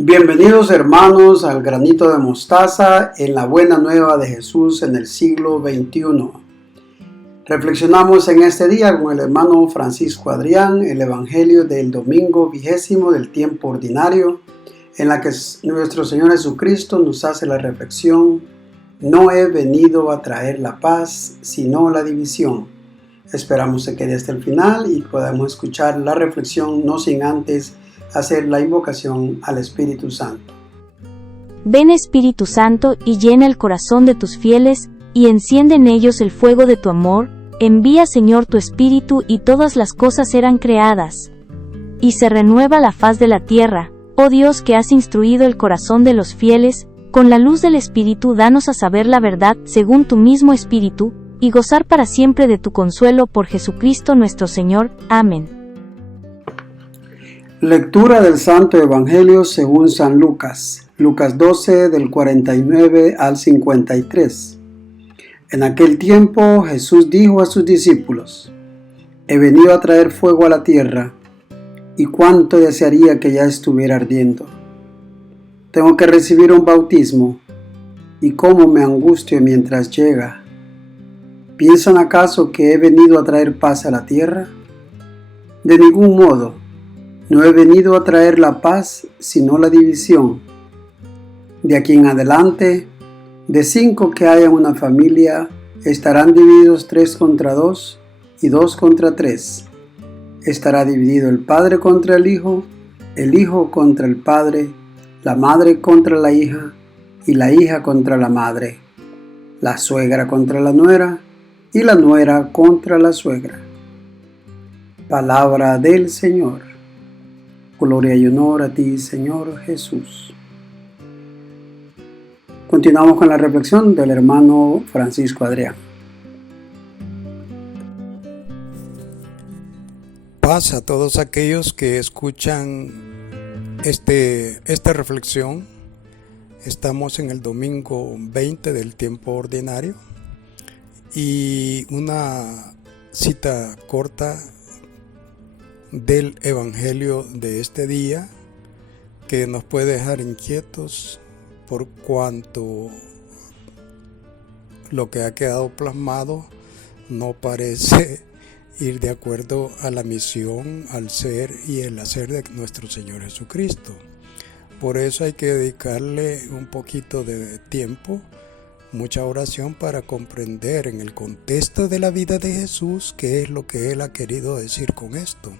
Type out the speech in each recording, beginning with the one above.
Bienvenidos hermanos al granito de mostaza en la buena nueva de Jesús en el siglo XXI. Reflexionamos en este día con el hermano Francisco Adrián el Evangelio del domingo 20 del tiempo ordinario, en la que nuestro Señor Jesucristo nos hace la reflexión: no he venido a traer la paz, sino la división. Esperamos que quede hasta el final y podamos escuchar la reflexión, no sin antes hacer la invocación al Espíritu Santo. Ven Espíritu Santo y llena el corazón de tus fieles, y enciende en ellos el fuego de tu amor. Envía Señor tu Espíritu y todas las cosas serán creadas. Y se renueva la faz de la tierra. Oh Dios, que has instruido el corazón de los fieles, con la luz del Espíritu danos a saber la verdad según tu mismo Espíritu, y gozar para siempre de tu consuelo por Jesucristo nuestro Señor. Amén. Lectura del Santo Evangelio según San Lucas, Lucas 12 del 49 al 53. En aquel tiempo Jesús dijo a sus discípulos: he venido a traer fuego a la tierra, y cuánto desearía que ya estuviera ardiendo. Tengo que recibir un bautismo, y cómo me angustio mientras llega. ¿Piensan acaso que he venido a traer paz a la tierra? De ningún modo. No he venido a traer la paz, sino la división. De aquí en adelante, de 5 que haya en una familia, estarán divididos 3 contra 2 y 2 contra 3. Estará dividido el padre contra el hijo contra el padre, la madre contra la hija y la hija contra la madre, la suegra contra la nuera y la nuera contra la suegra. Palabra del Señor. Gloria y honor a ti, Señor Jesús. Continuamos con la reflexión del hermano Francisco Adrián. Paz a todos aquellos que escuchan esta reflexión. Estamos en el domingo 20 del tiempo ordinario y una cita corta del Evangelio de este día que nos puede dejar inquietos por cuanto lo que ha quedado plasmado no parece ir de acuerdo a la misión, al ser y el hacer de nuestro Señor Jesucristo. Por eso hay que dedicarle un poquito de tiempo, mucha oración para comprender en el contexto de la vida de Jesús qué es lo que Él ha querido decir con esto,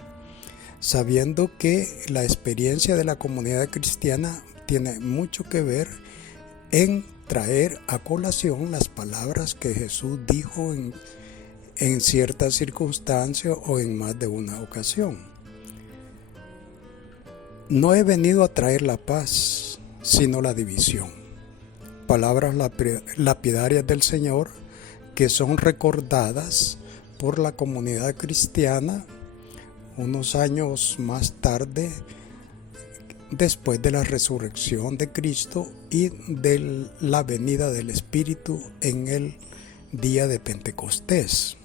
sabiendo que la experiencia de la comunidad cristiana tiene mucho que ver en traer a colación las palabras que Jesús dijo en ciertas circunstancias o en más de una ocasión. No he venido a traer la paz, sino la división. Palabras lapidarias del Señor que son recordadas por la comunidad cristiana unos años más tarde, después de la resurrección de Cristo y de la venida del Espíritu en el día de Pentecostés.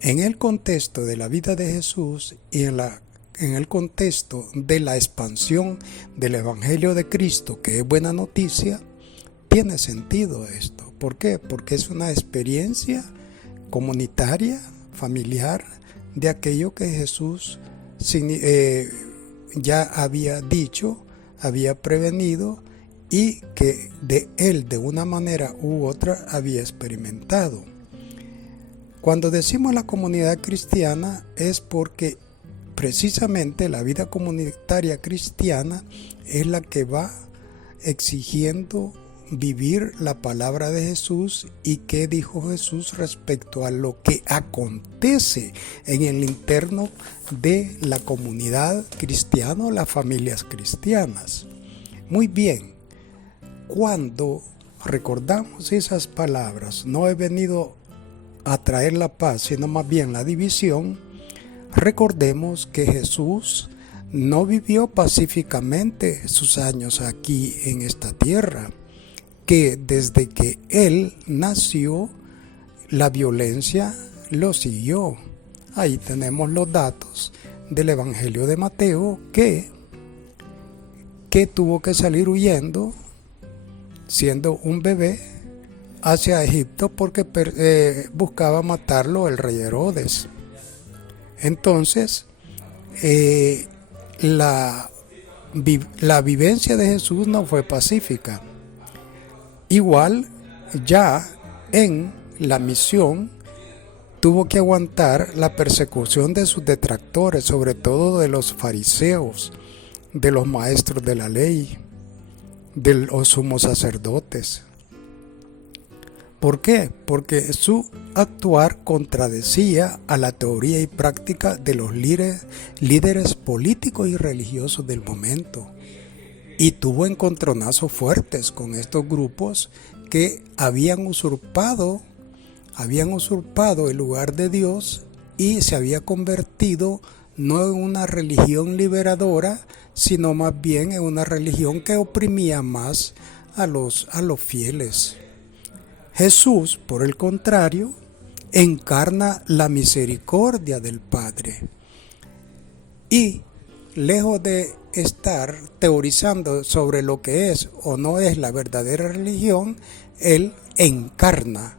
En el contexto de la vida de Jesús y en el contexto de la expansión del Evangelio de Cristo, que es buena noticia, tiene sentido esto. ¿Por qué? Porque es una experiencia comunitaria, familiar, de aquello que Jesús ya había dicho, había prevenido y que de Él de una manera u otra había experimentado. Cuando decimos la comunidad cristiana es porque precisamente la vida comunitaria cristiana es la que va exigiendo vivir la palabra de Jesús y qué dijo Jesús respecto a lo que acontece en el interno de la comunidad cristiana o las familias cristianas. Muy bien, cuando recordamos esas palabras, no he venido a traer la paz, sino más bien la división, recordemos que Jesús no vivió pacíficamente sus años aquí en esta tierra, que desde que Él nació, la violencia lo siguió. Ahí tenemos los datos del Evangelio de Mateo que que tuvo que salir huyendo, siendo un bebé, hacia Egipto porque buscaba matarlo el rey Herodes. Entonces, la vivencia de Jesús no fue pacífica. Igual, ya en la misión, tuvo que aguantar la persecución de sus detractores, sobre todo de los fariseos, de los maestros de la ley, de los sumos sacerdotes. ¿Por qué? Porque su actuar contradecía a la teoría y práctica de los líderes políticos y religiosos del momento, y tuvo encontronazos fuertes con estos grupos que habían usurpado el lugar de Dios y se había convertido no en una religión liberadora, sino más bien en una religión que oprimía más a los fieles. Jesús, por el contrario, encarna la misericordia del Padre. Y lejos de estar teorizando sobre lo que es o no es la verdadera religión, Él encarna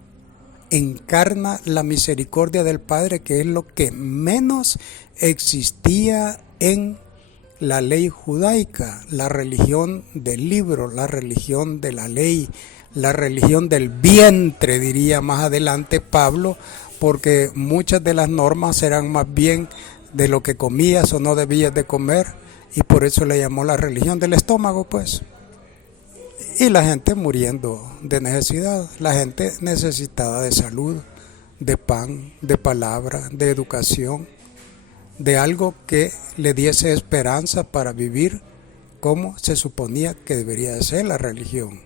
la misericordia del Padre, que es lo que menos existía en la ley judaica, la religión del libro, la religión de la ley, la religión del vientre, diría más adelante Pablo, porque muchas de las normas eran más bien de lo que comías o no debías de comer, y por eso le llamó la religión del estómago, pues. Y la gente muriendo de necesidad, la gente necesitada de salud, de pan, de palabra, de educación, de algo que le diese esperanza para vivir como se suponía que debería de ser la religión.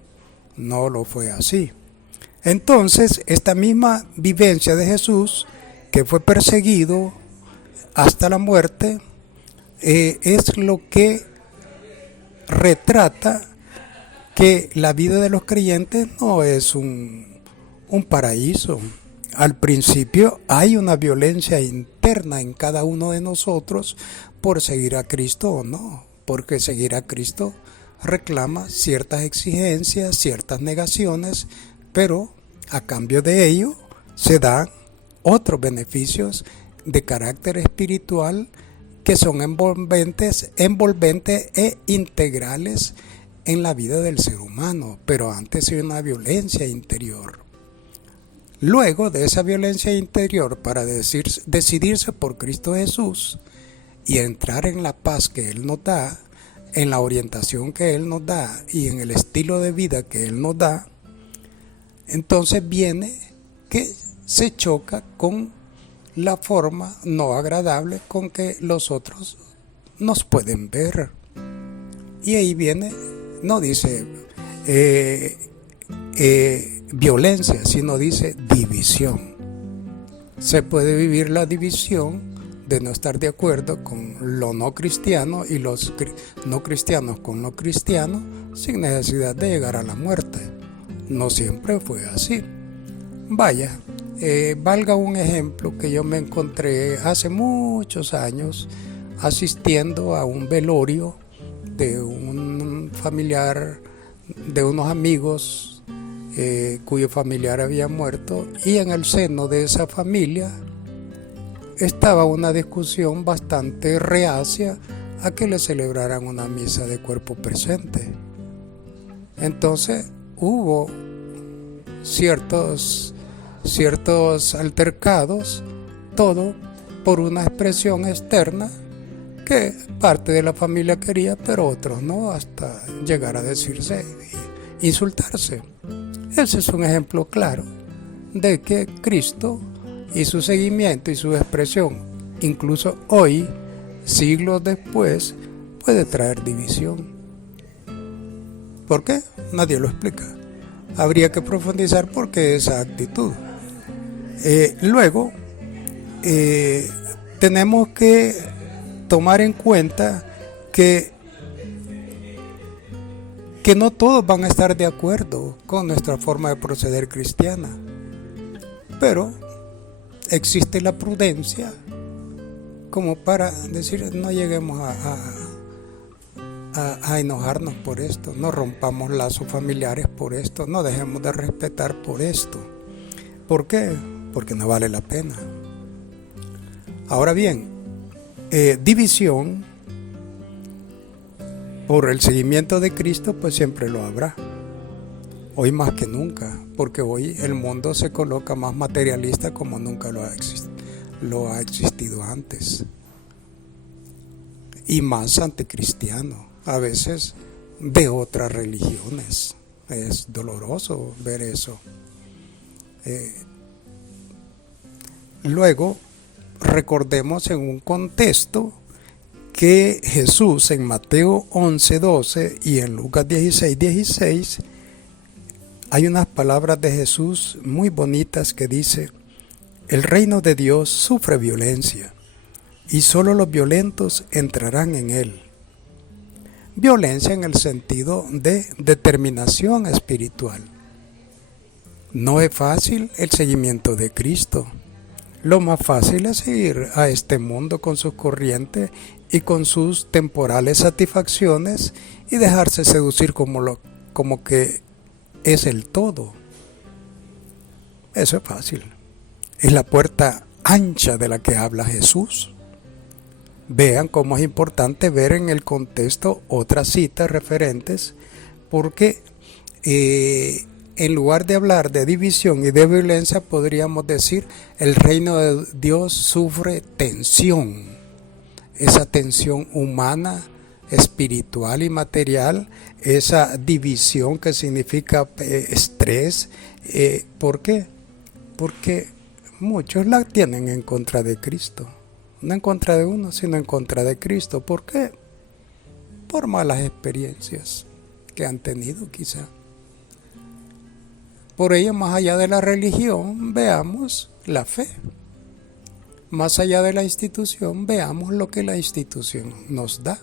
No lo fue así. Entonces, esta misma vivencia de Jesús, que fue perseguido hasta la muerte, es lo que retrata que la vida de los creyentes no es un paraíso. Al principio hay una violencia interna en cada uno de nosotros por seguir a Cristo o no, porque seguir a Cristo reclama ciertas exigencias, ciertas negaciones, pero a cambio de ello se dan otros beneficios de carácter espiritual que son envolventes e integrales en la vida del ser humano, pero antes hay una violencia interior. Luego de esa violencia interior para decidirse por Cristo Jesús y entrar en la paz que Él nos da, en la orientación que Él nos da y en el estilo de vida que Él nos da, entonces viene que se choca con la forma no agradable con que los otros nos pueden ver. Y ahí viene, no dice violencia, sino dice división. Se puede vivir la división de no estar de acuerdo con lo no cristiano y los no cristianos con lo cristiano sin necesidad de llegar a la muerte. No siempre fue así. Vaya, valga un ejemplo que yo me encontré hace muchos años asistiendo a un velorio de un familiar, de unos amigos cuyo familiar había muerto, y en el seno de esa familia estaba una discusión bastante reacia a que le celebraran una misa de cuerpo presente. Entonces hubo ciertos altercados, todo por una expresión externa que parte de la familia quería, pero otros no, hasta llegar a decirse, insultarse. Ese es un ejemplo claro de que Cristo y su seguimiento y su expresión, incluso hoy, siglos después, puede traer división. ¿Por qué? Nadie lo explica. Habría que profundizar por qué esa actitud. Luego, tenemos que tomar en cuenta que no todos van a estar de acuerdo con nuestra forma de proceder cristiana, pero existe la prudencia como para decir no lleguemos a enojarnos por esto, no rompamos lazos familiares por esto, no dejemos de respetar por esto. ¿Por qué? Porque no vale la pena. Ahora bien, división por el seguimiento de Cristo, pues siempre lo habrá. Hoy más que nunca, porque hoy el mundo se coloca más materialista como nunca lo ha existido antes. Y más anticristiano, a veces de otras religiones. Es doloroso ver eso. Luego, recordemos en un contexto que Jesús en Mateo 11:12 y en Lucas 16:16 hay unas palabras de Jesús muy bonitas que dice: el reino de Dios sufre violencia y solo los violentos entrarán en él. Violencia en el sentido de determinación espiritual. No es fácil el seguimiento de Cristo. Lo más fácil es ir a este mundo con sus corrientes y con sus temporales satisfacciones y dejarse seducir como que es el todo. Eso es fácil. Es la puerta ancha de la que habla Jesús. Vean cómo es importante ver en el contexto otras citas referentes, porque en lugar de hablar de división y de violencia, podríamos decir: el reino de Dios sufre tensión. Esa tensión humana, espiritual y material, esa división que significa estrés. ¿Por qué? Porque muchos la tienen en contra de Cristo. No en contra de uno, sino en contra de Cristo. ¿Por qué? Por malas experiencias que han tenido quizá. Por ello, más allá de la religión, veamos la fe. Más allá de la institución, veamos lo que la institución nos da.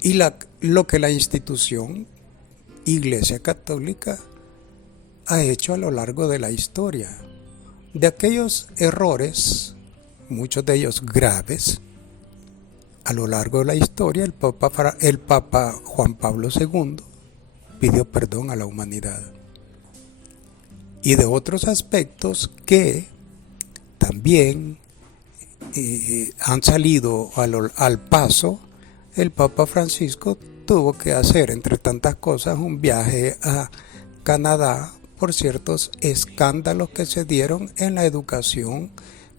Y lo que la institución, Iglesia Católica, ha hecho a lo largo de la historia. De aquellos errores, muchos de ellos graves, a lo largo de la historia, el Papa Juan Pablo II pidió perdón a la humanidad. Y de otros aspectos que también han salido al paso, el Papa Francisco tuvo que hacer, entre tantas cosas, un viaje a Canadá por ciertos escándalos que se dieron en la educación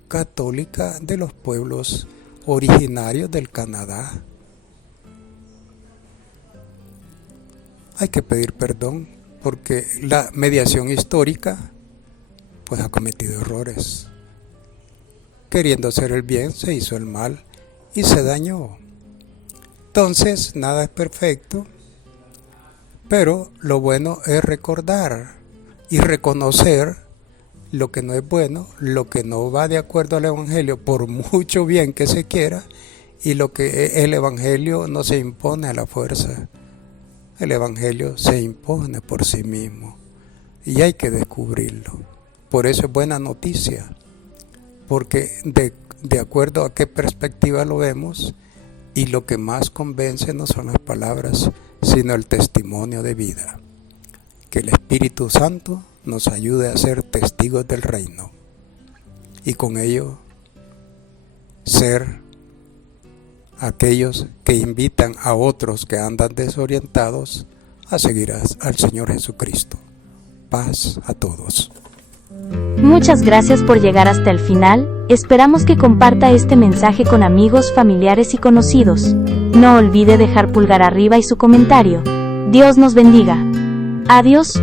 católica de los pueblos originarios del Canadá. Hay que pedir perdón porque la mediación histórica pues ha cometido errores. Queriendo hacer el bien se hizo el mal y se dañó. Entonces nada es perfecto, pero lo bueno es recordar y reconocer lo que no es bueno, lo que no va de acuerdo al Evangelio, por mucho bien que se quiera, y lo que el Evangelio no se impone a la fuerza. El Evangelio se impone por sí mismo y hay que descubrirlo. Por eso es buena noticia, porque de acuerdo a qué perspectiva lo vemos, y lo que más convence no son las palabras, sino el testimonio de vida. Que el Espíritu Santo nos ayude a ser testigos del reino y con ello ser aquellos que invitan a otros que andan desorientados a seguir al Señor Jesucristo. Paz a todos. Muchas gracias por llegar hasta el final. Esperamos que comparta este mensaje con amigos, familiares y conocidos. No olvide dejar pulgar arriba y su comentario. Dios nos bendiga. Adiós.